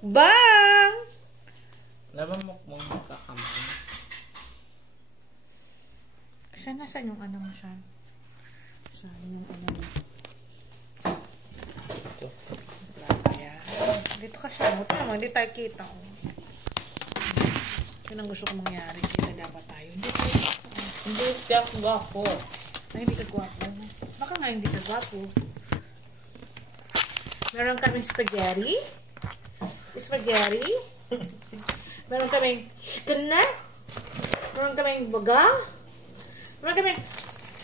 Mukbang! Laban mukbang magkakamay. Kasi nasaan yung ano mo siya? Saan yung ano mo? Ito. Ayan. Dito ka siya. Ito naman, hindi tayo kita. Yun ang gusto ko mangyari. Kita dapat tayo. Hindi tayo. Hindi ako gwapo. Ay, hindi ka gwapo. Baka nga hindi ka gwapo. Meron kaming spaghetti. Spaghetti. Meron kaming chicken na. Meron kaming baga. Meron kaming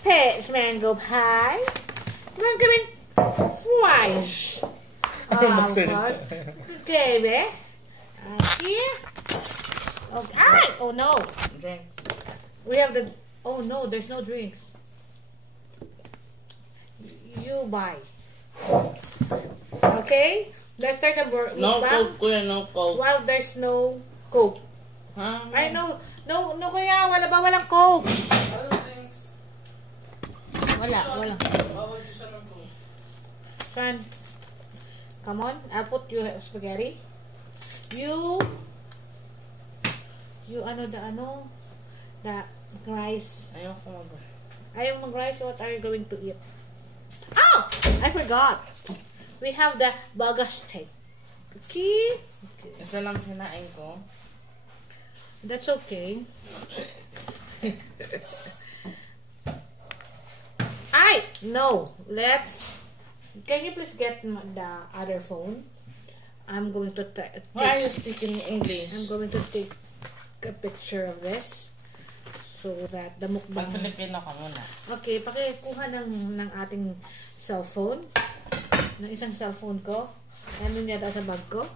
peach mango pie. Meron kaming fries. Oh, God. Okay, be. Here. Okay. Ay! Oh, no. Drink. We have the... Oh, no. There's no drinks. You buy. Okay? Let's start the mukbang. No Coke, kuya. No Coke. Well, there's no Coke. Ha? Ay, no, kuya. Wala ba? Walang Coke. Wala. Bawal siya ng Coke. Son, come on. I'll put you spaghetti. You the rice. Ayoko mag... Ayaw mag-rice. What are you going to eat? Oh! I forgot. We have the burger steak. Okay? Isa lang sinain ko. That's okay. No. Can you please get the other phone? I'm going to Why are you speaking English? I'm going to take a picture of this so that the mukbang. Pag-Filipino ka muna. Okay, pakikuha ng ating cellphone. Ng isang cellphone ko. Ano yata sa bag ko?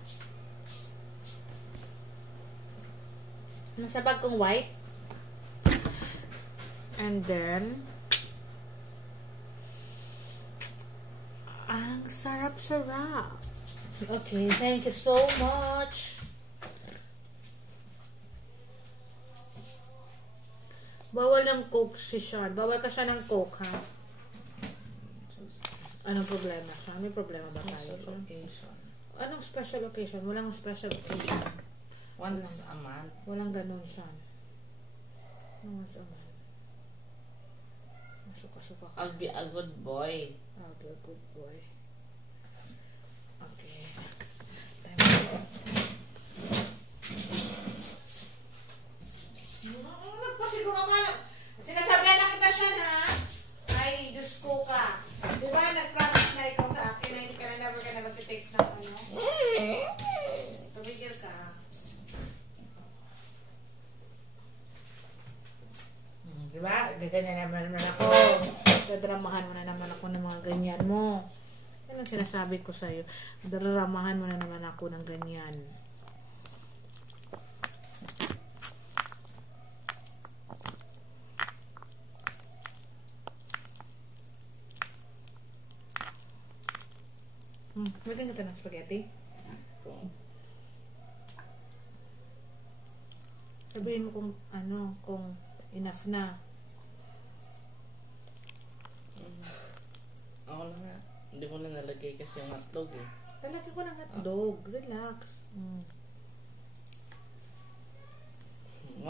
Nasa bag kong white. And then, ang sarap-sarap. Okay, thank you so much. Bawal ng Coke si Sean. Bawal ka siya ng Coke, ha? Anong problema siya? May problema ba tayo? Special occasion. Anong special occasion? Walang special occasion. Once a month. Walang ganun siya. Once a month. Masuka-suka ka. I'll be a good boy. I'll be a good boy. Okay. Time to go. Nagpasiguro ka lang. Sinasabihan na kita siya, ha? Ay, Diyos ko ka. Di ba, nag-promise na ikaw sa akin na hindi ka na never ka na mag-take ng ano? Tumigil ka. Diba? Ganyan naman ako. Dadramahan mo na naman ako ng mga ganyan mo. Yan ang sinasabi ko sa'yo. Dadramahan mo na naman ako ng ganyan. Pwede ka ng spaghetti? Sabihin mo kung enough na. Ako na nga. Hindi ko na nalagay kasi yung hotdog eh. Lalagyan ko ng hotdog. Relax. 1.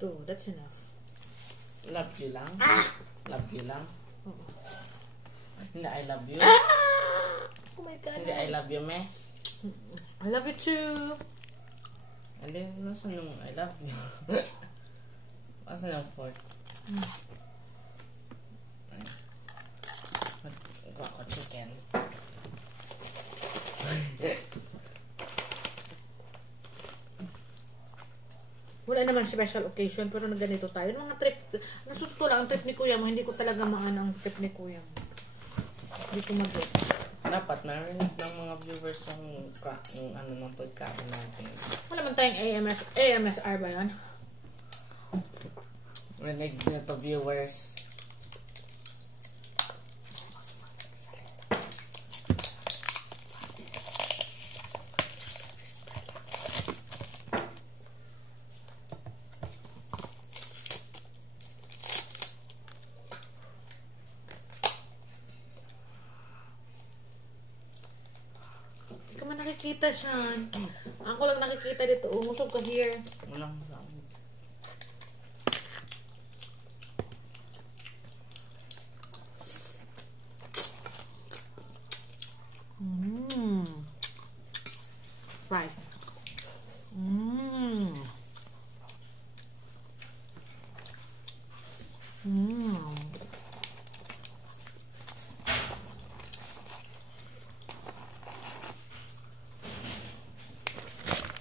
2. That's enough. Love you lang? Love you lang? Oo. Hindi I love you? Oh my God. Hindi I love you, meh? I love you too. Hindi, nasan yung I love you? Asan yung 4? Ako chicken. Wala naman special occasion pero na ganito tayo. Yung mga trip, nasusunod ko lang ang trip ni kuya mo. Hindi ko talaga maano ang trip ni kuya mo. Hindi ko mag-get. Dapat narinig ng mga viewers yung ano ng pagkain natin. Wala man tayong AMSR ba yan? Rinig nyo to viewers. nakikita siya. Ako lang nakikita dito. Umusog ka here. Walang sabi. Right.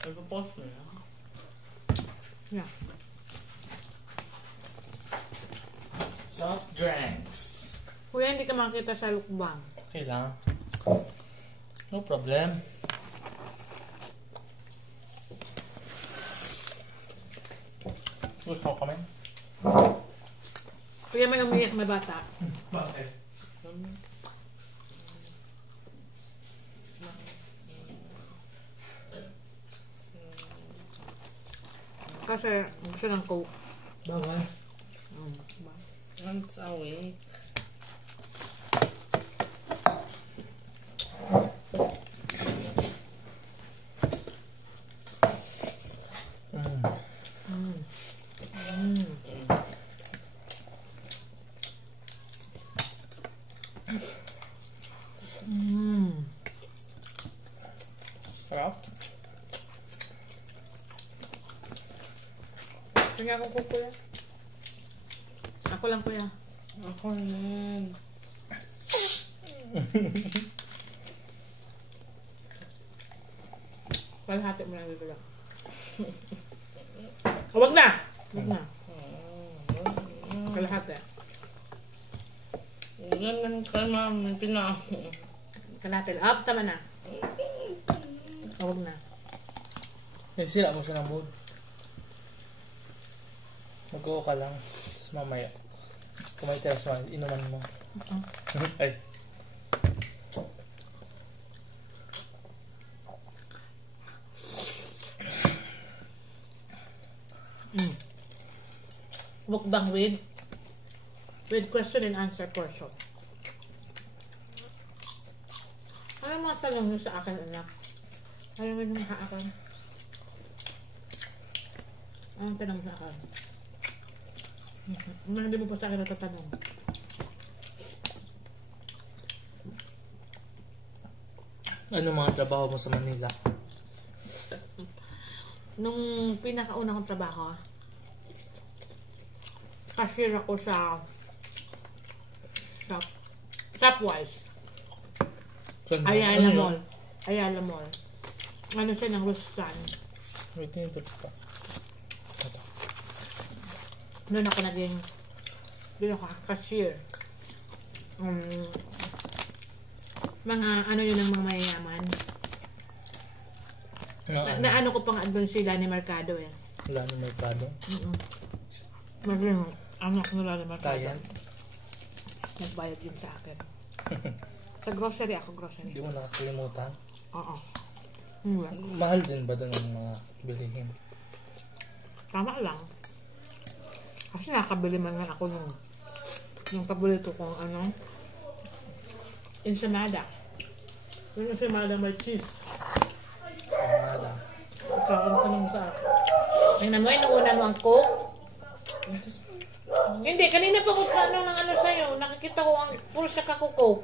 Nagpo-post na yan. Yeah. Soft drinks. Kuya, hindi ka makita sa lukbang. Okay lang. No problem. Gusto mo kami? Kuya, may umiyak na bata. Bakit? Kasi gusto ng coke. Bawal. Once a week. Sarap? Tingnan akong coke, kuya. Ako lang, kuya. Ako rin. Kalahati mo lang dito lang. Oh, wag na! Wag na. Kalahati. Ganun ka namin Kalahati. Up, tama na. Oh, wag na. Eh, sila mo siya ng mood. Mag-go ka lang. Tapos mamaya. Kung may teras mo, inuman mo. Ay. Mukbang with question and answer portion. Ano mga tanong nyo sa akin, anak? Ano mo yung sa akin? Anong tanong sa akin? Hindi mo pa sa akin natatanong. Ano mga trabaho mo sa Manila? Nung pinakauna kong trabaho, cashier ako sa Shopwise. Ayala Mall. Ayala Mall. Ano siya ng restaurant. Wait, ito pa. Noon ako naging cashier. Mga ano yun ng mga mayayaman. Na ano ko pang advance sila ni Mercado eh. Wala ni Mercado? Maging anak nila ni Mercado. Kaya? Nagbayad din sa akin. Sa grocery ako, grocery. Hindi mo nakakalimutan? Oo. Mahal din ba doon ang mga bilihin? Tama lang. Kasi nakabili man lang ako yung paborito kong ano, ensenada. Yung ensenada may cheese. Ensenada. Ikaw, ang tanong sa akin. Tingnan mo, inuunan mo ang coke? Hindi, kanina pa ko sa ano ng ano sa'yo. Nakikita ko ang puro sa kako-coke.